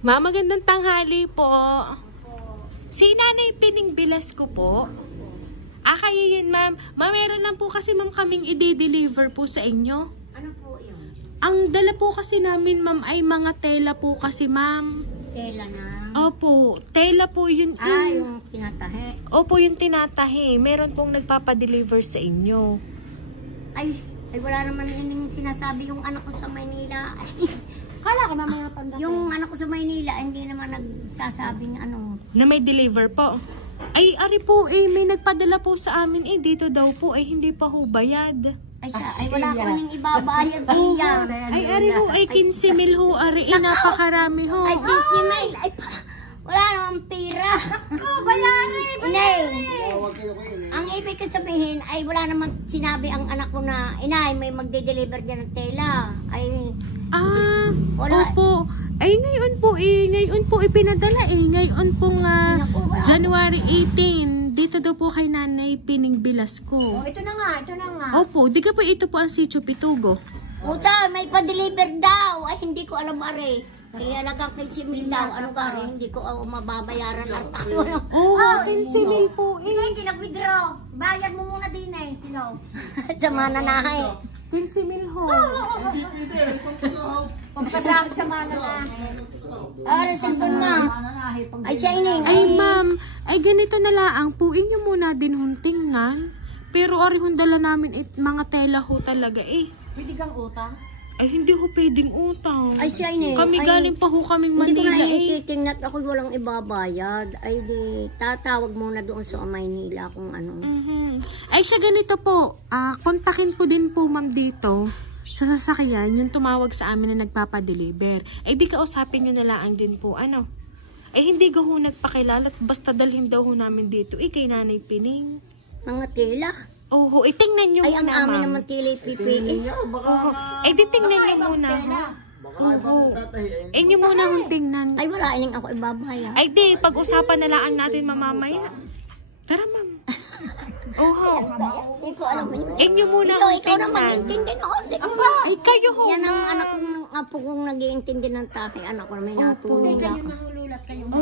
Ma, magandang tanghali po. Si Nanay Pining Velasco po. Kayo yun, ma'am. Ma, meron lang po kasi, ma'am, kaming i-deliver po sa inyo. Ano po yun? Ang dala po kasi namin, ma'am, ay mga tela po kasi, ma'am. Tela na? Opo. Tela po yun. Yung tinatahe. Opo, yung tinatahe. Meron pong nagpapadeliver sa inyo. Ay, wala naman yung sinasabi yung anak ko sa Maynila. Kala ko na may pandating. Yung anak ko sa Maynila, hindi naman nagsasabing ano. Na may deliver po. Ay, ari po, may nagpadala po sa amin, dito daw po, hindi pa ho bayad. Ay, wala ko nang ibabayad niya. Ay, ari ho, 15 mil ho, ari, napakarami ho. Ay, 15 mil. Ay, wala namang pira. Bayarin! Ang ibig ko sabihin, ay wala namang sinabi ang anak ko na, inay, may magde-deliver dyan ng tela. Ay, wala. Opo. Ay, ngayon po ipinadala Ngayon pong January 18. Dito daw po kay Nanay Pining Velasco. Oh, ito na nga. Opo, di ka po ito po ang Sitio Pitugo. Puta, may pa-deliver daw. Ay, hindi ko alam, are. Kaya lagang kay Simil daw. Ano ka rin? Hindi ko mababayaran lang tayo. Oh, 15 mil po Ikaw, kinag-withdraw. Bayad mo muna din Hello. Sa mananahe. 15 mil ho. Pagkasakit sa mananahe. Are, cellphone na. Ay, siya ining. Ay, ma'am. Ay, ganito na laang. Puin nyo muna din huntingan. Pero ari hundala namin mga tela ho talaga Pwede kang utang? Ay, hindi ho pwedeng utang. Ay, siya ining. Kami galing pa ho kaming Manila Hindi ko na ititingnan ako walang ibabayad. Ay, di, tatawag muna doon sa Maynila kung ano. Ay, siya ganito po. Kontakin po din po, ma'am, dito sa sasakyan, yung tumawag sa amin na nagpapadeliver. Ay, di kausapin nyo na lang din po, ano. Ay, hindi ko ho nagpakilala, basta dalhin daw ho namin dito. Kay Nanay Pining. Mga tela? Oho, tingnan nyo ay, muna, ang amin ma'am. naman tila pipiin. Ay, di tingnan nyo muna. Oho. Ay, nyo muna hong tingnan. Ay, wala ining ako ibabayad. Ay, di, pag-usapan na lang natin mamamaya. Tara, ma'am. Oho. Hindi ko alam yun. Ay, nyo muna hong Ikaw na tingnan. mag-intindi noon. Ay, kayo ho. Yan ang anak kong apo kong nag-iintindi ng tahi. Anak ko na may natulong ako.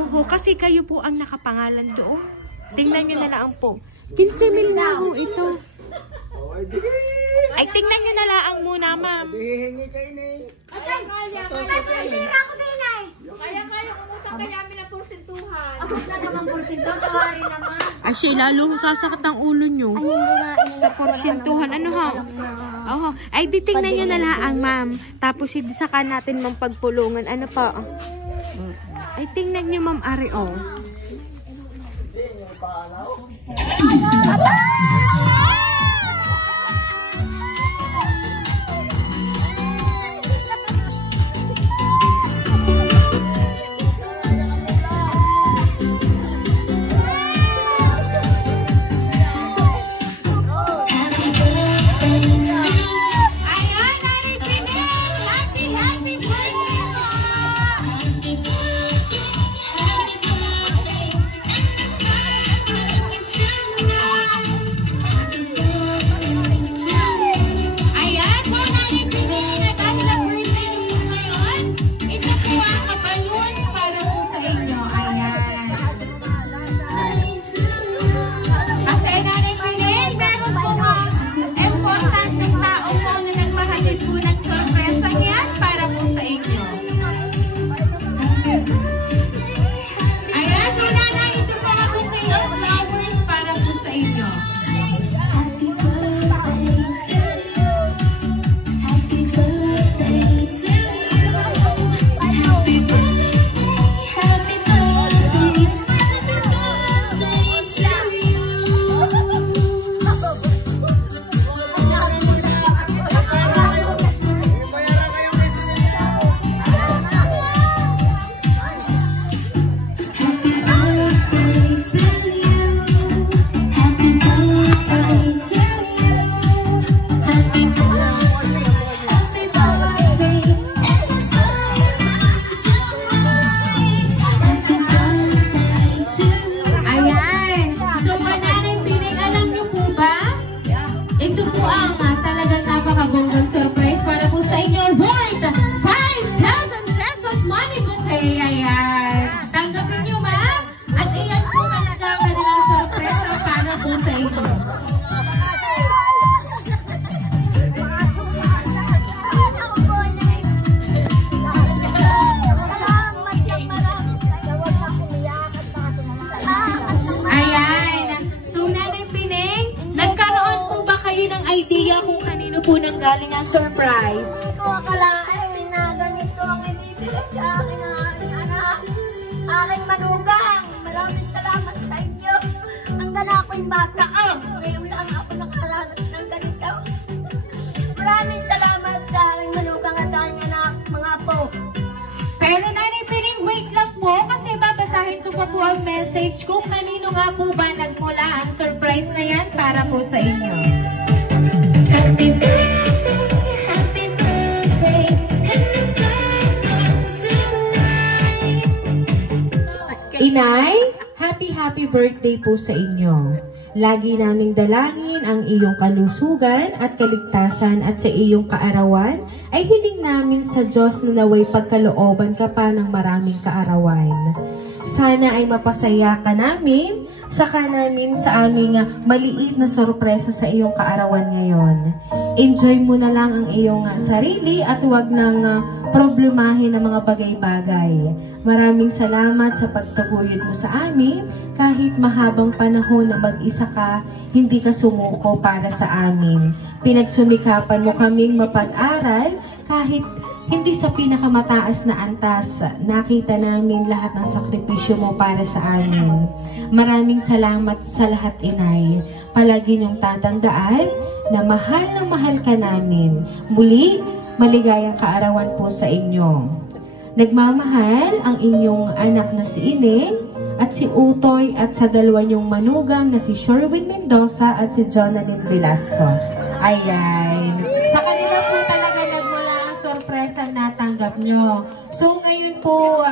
Oho, kasi kayo po ang nakapangalan doon. Tingnan nyo na lang po. 15 mil na ho ito. Ay, tingnan nyo na lang muna, ma'am. Hihingi kayo na Kaya ako na inay. Kaya umutang kay namin ng porsentuhan. Ako na naman porsentuhan. Tawari naman. Ay, siya, lalo sasakit ang ulo nyo. Ay, hindi nga. Sa porsyentuhan. Ano ha? Oho. Ay, di tingnan nyo na lang, ma'am. Tapos, saka natin mang pagpulungan. Ano pa? Ay, tingnan nyo, ma'am, ari, po nang galing ang surprise. Hindi ko akalain na ganito ang ibibigay sa akin ng aking anak. Aking manugang. Maraming salamat sa inyo. Hanggang ako'y bata. Ngayon lang ako nakaranas ng ganito. Maraming salamat sa aking manugang at aking anak, mga po. Pero Nanay Pining, wait lang po kasi babasahin ko pa po ang message kung kanino nga po ba nagmula ang surprise na yan para po sa inyo. Happy birthday, happy birthday, and the sun comes tonight. Inay, happy birthday po sa inyo. Lagi naming dalangin ang iyong kalusugan at kaligtasan at sa iyong kaarawan ay hiling namin sa Diyos na naway pagkalooban ka pa ng maraming kaarawan. Sana ay mapasaya ka namin, saka namin sa aming maliit na sorpresa sa iyong kaarawan ngayon. Enjoy mo na lang ang iyong sarili at huwag nang problemahin ang mga bagay-bagay. Maraming salamat sa pagtaguyod mo sa amin. Kahit mahabang panahon na mag-isa ka, hindi ka sumuko para sa amin. Pinagsumikapan mo kaming mapag-aral kahit hindi sa pinakamataas na antas. Nakita namin lahat ng sakripisyo mo para sa amin. Maraming salamat sa lahat, Inay. Palagi niyong tatandaan na mahal ka namin. Muli, maligayang kaarawan po sa inyo. Nagmamahal ang inyong anak na si Ineng at si Utoy at sa dalawa niyong manugang na si Sherwin Mendoza at si Jonalyn Velasco. Ayan. Sa kanila po talaga nagmula ang sorpresa na natanggap nyo. So ngayon po,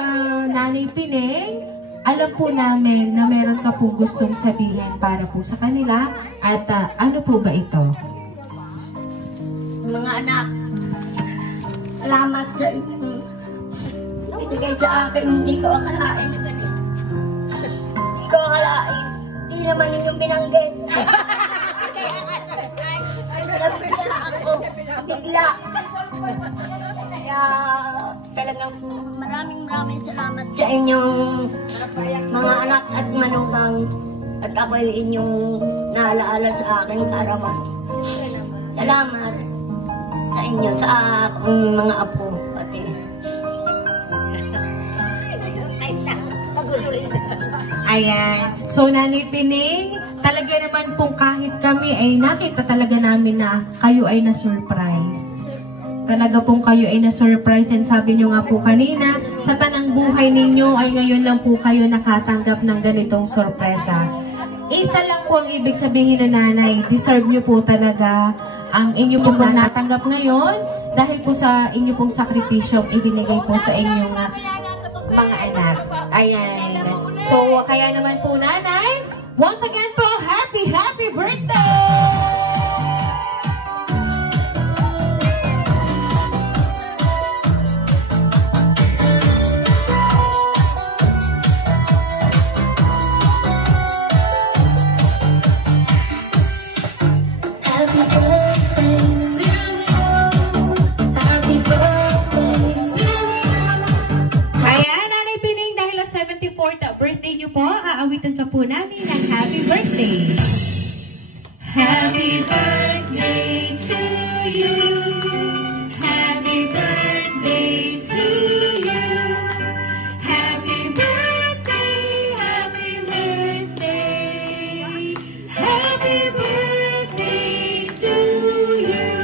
Nanay Pining, alam po namin na meron ka po gustong sabihin para po sa kanila at ano po ba ito? Mga anak, salamat sa inyong ibigay sa akin. Hindi ko akalain na ganito. Hindi ko akalain. Hindi naman ninyong binanggit. Nabigla ako. Bigla. Kaya talagang maraming salamat sa inyong mga anak at manugang. At ako'y inyong naalaala sa akin kaarawan. Salamat sa inyo, sa akong mga apo. Pati. Ayan. So, Nanay Pining, talaga naman pong kahit kami ay nakita talaga namin na kayo ay na-surprise. Talaga pong kayo ay na-surprise and sabi nyo nga po kanina, sa tanang buhay ninyo ay ngayon lang po kayo nakatanggap ng ganitong sorpresa. Isa lang po ang ibig sabihin na nanay, deserve nyo po talaga ang inyo pong natanggap ngayon dahil po sa inyo pong sakripisyong ibinigay po sa inyong mga anak. Ayan. So, kaya naman po nanay, once again po, happy birthday! Birthday niyo po, aawitan ka po namin ng happy birthday. Happy birthday to you. Happy birthday to you. Happy birthday, happy birthday. Happy birthday to you.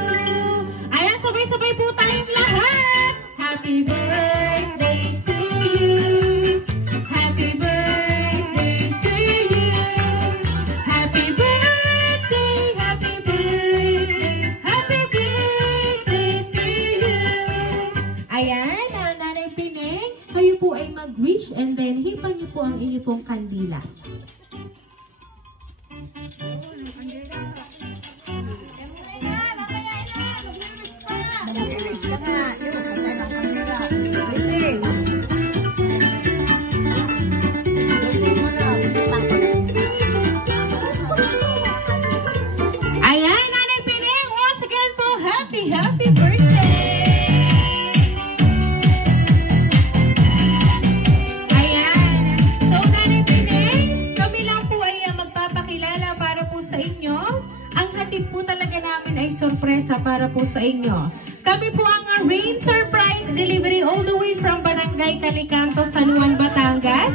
Ayan, sabay-sabay po tayong lahat. Happy birthday to you. Happy birthday to you. Happy birthday, happy birthday to you. Ayan, Nanay Pining, kayo po ay mag-wish and then hipan niyo po ang inyo pong kandila. Ayan, Nanay Pining, once again po, happy birthday! Ayan. So, Nanay Pining, kami may sorpresa para po sa inyo. Kami po ang Rain Surprise Delivery all the way from Barangay Calicanto, San Juan, Batangas.